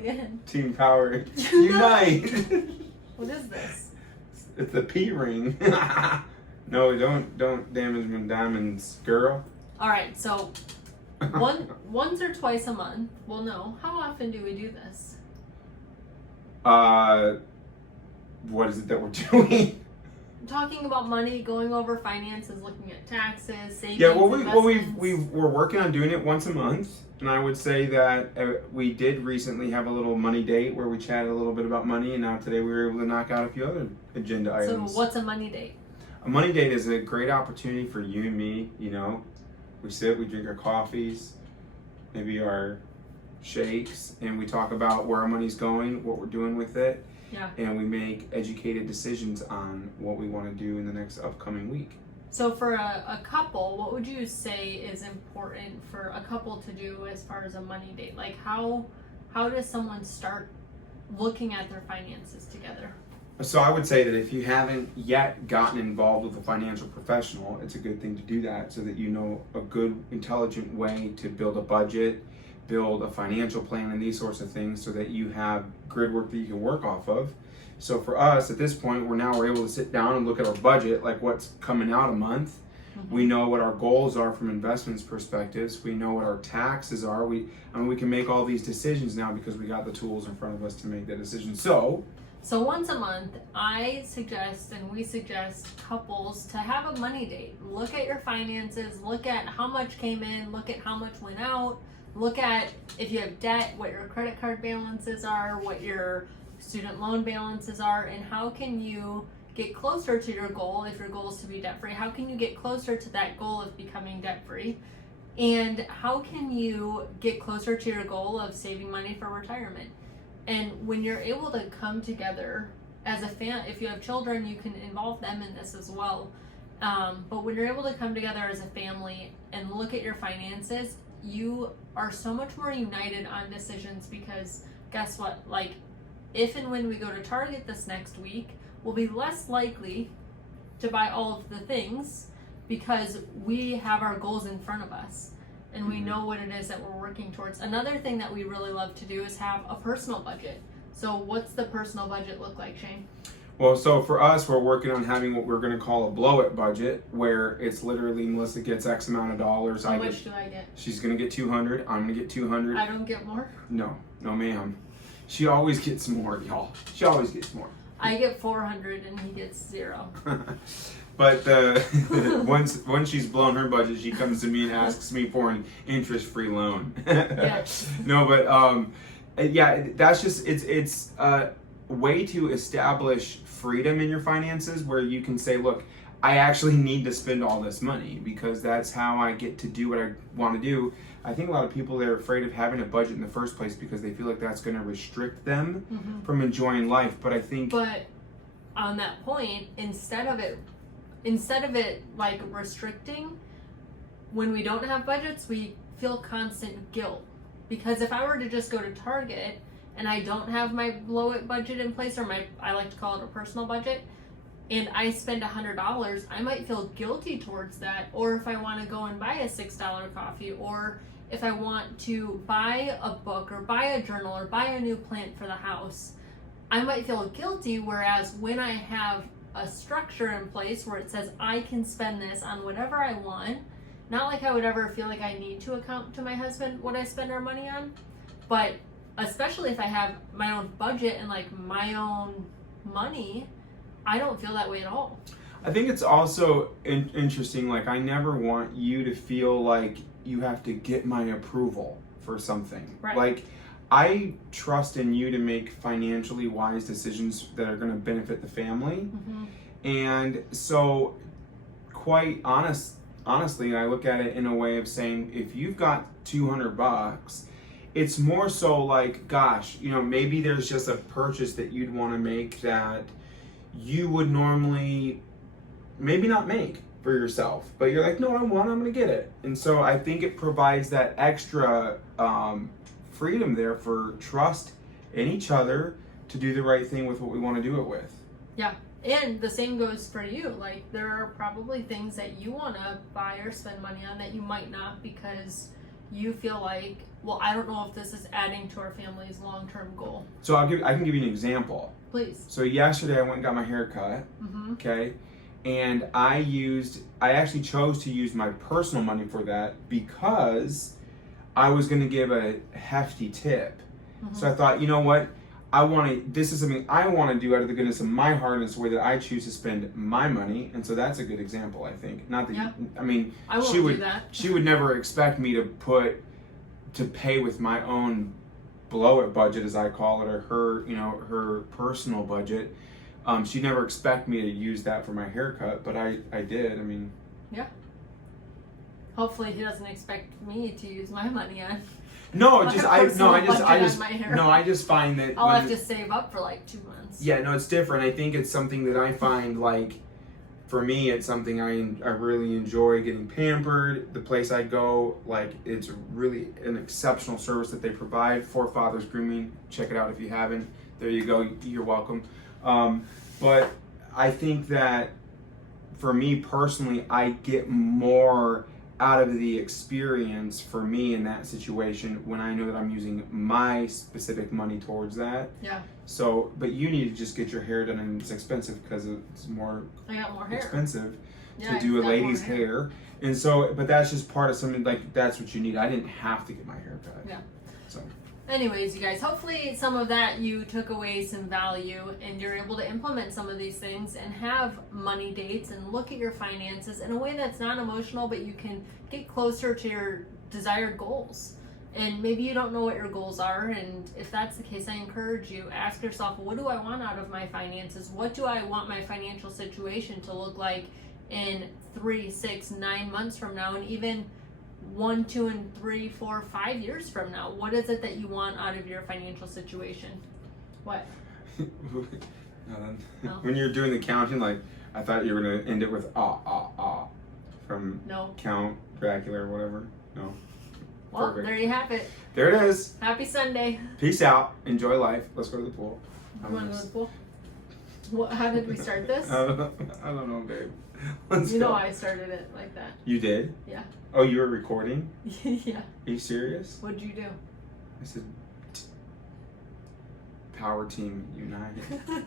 Again. Team power. Unite. What is this? It's the P ring. No, don't damage my diamonds, girl. All right, so once or twice a month, we'll know. How often do we do this? What is it that we're doing? Talking about money, going over finances, looking at taxes, savings. Yeah, well, investments. we're working on doing it once a month, and I would say that we did recently have a little money date where we chatted a little bit about money, and now today we were able to knock out a few other agenda items. So what's a money date? A money date is a great opportunity for you and me. You know, we sit, we drink our coffees, maybe our shakes, and we talk about where our money's going, what we're doing with it. Yeah. And we make educated decisions on what we want to do in the next upcoming week. So for a couple, what would you say is important for a couple to do as far as a money date? Like how does someone start looking at their finances together? So I would say that if you haven't yet gotten involved with a financial professional, it's a good thing to do that so that you know a good, intelligent way to build a budget, build a financial plan, and these sorts of things so that you have grid work that you can work off of. So for us at this point, we're able to sit down and look at our budget, like what's coming out a month. Mm-hmm. We know what our goals are from investments perspectives. We know what our taxes are. We can make all these decisions now because we got the tools in front of us to make that decision. So once a month, I suggest and we suggest couples to have a money date. Look at your finances, look at how much came in, look at how much went out, look at if you have debt, what your credit card balances are, what your student loan balances are, and how can you get closer to your goal if your goal is to be debt free. How can you get closer to that goal of becoming debt free? And how can you get closer to your goal of saving money for retirement? And when you're able to come together as a if you have children, you can involve them in this as well. But when you're able to come together as a family and look at your finances, you are so much more united on decisions because guess what? Like, if and when we go to Target this next week, we'll be less likely to buy all of the things because we have our goals in front of us. And we know what it is that we're working towards. Another thing that we really love to do is have a personal budget. So what's the personal budget look like, Shane? Well, so for us, we're working on having what we're going to call a blow-it budget, where it's literally Melissa gets X amount of dollars. How much do I get? She's going to get 200. I'm going to get 200. I don't get more? No, ma'am. She always gets more, y'all. She always gets more. I get 400 and he gets 0. But once she's blown her budget, she comes to me and asks me for an interest-free loan. Yes. No, but yeah, that's just it's a way to establish freedom in your finances where you can say, look, I actually need to spend all this money because that's how I get to do what I want to do. I think a lot of people are afraid of having a budget in the first place because they feel like that's going to restrict them from enjoying life. But on that point, instead of it like restricting, when we don't have budgets, we feel constant guilt. Because if I were to just go to Target and I don't have my blow-it budget in place, or I like to call it a personal budget, and I spend $100, I might feel guilty towards that. Or if I want to go and buy a $6 coffee, or if I want to buy a book or buy a journal or buy a new plant for the house, I might feel guilty. Whereas when I have a structure in place where it says I can spend this on whatever I want, not like I would ever feel like I need to account to my husband what I spend our money on, but especially if I have my own budget and like my own money, I don't feel that way at all. I think it's also interesting, like I never want you to feel like you have to get my approval for something. Right. Like I trust in you to make financially wise decisions that are going to benefit the family. And so quite honestly, I look at it in a way of saying, if you've got $200, it's more so like, gosh, you know, maybe there's just a purchase that you'd want to make that you would normally maybe not make for yourself, but you're like, no, I'm going to get it. And so I think it provides that extra freedom there for trust in each other to do the right thing with what we want to do it with. Yeah. And the same goes for you. Like, there are probably things that you want to buy or spend money on that you might not, because you feel like well, I don't know if this is adding to our family's long-term goal. So I can give you an example. Please. So yesterday I went and got my hair cut. Mm-hmm. Okay, and I actually chose to use my personal money for that because I was going to give a hefty tip. Mm-hmm. So I thought, you know what? This is something I want to do out of the goodness of my heart, and it's the way that I choose to spend my money. And so that's a good example, I think. Not that, Yeah. I mean, I won't do that. She would never expect me to pay with my own blow it budget, as I call it, or her personal budget. She'd never expect me to use that for my haircut, but I did. I mean, yeah. Hopefully, he doesn't expect me to use my money on. No, my just personal I just my hair. no, I just find that I'll have to save up for like 2 months. Yeah, no, it's different. I think it's something that I find, like, for me, it's something I really enjoy getting pampered. The place I go, like, it's really an exceptional service that they provide. For Fathers Grooming, check it out if you haven't. There you go. You're welcome. But I think that for me personally, I get more out of the experience for me in that situation when I know that I'm using my specific money towards that. Yeah. So, but you need to just get your hair done, and it's expensive because it's more I got more hair. expensive Yeah, to do a I got lady's more hair. And so, but that's just part of something, like, that's what you need. I didn't have to get my hair cut. Yeah. So. Anyways, you guys, hopefully some of that you took away some value and you're able to implement some of these things and have money dates and look at your finances in a way that's not emotional, but you can get closer to your desired goals. And maybe you don't know what your goals are, and if that's the case, I encourage you, ask yourself, what do I want out of my finances? What do I want my financial situation to look like in 3, 6, 9 months from now, and even 1, 2, and 3, 4, 5 years from now? What is it that you want out of your financial situation? What? No. When you're doing the counting, like, I thought you were going to end it with from No. Count Dracula or whatever. No. Well, Perfect. there you have it. There it is. Happy Sunday. Peace out. Enjoy life. Let's go to the pool. You want to go to the pool? What, how did we start this? I don't know, babe. Let's You go. know I started it like that. You did? Yeah. Oh, you were recording? Yeah. Are you serious? What'd you do? I said, Power Team United.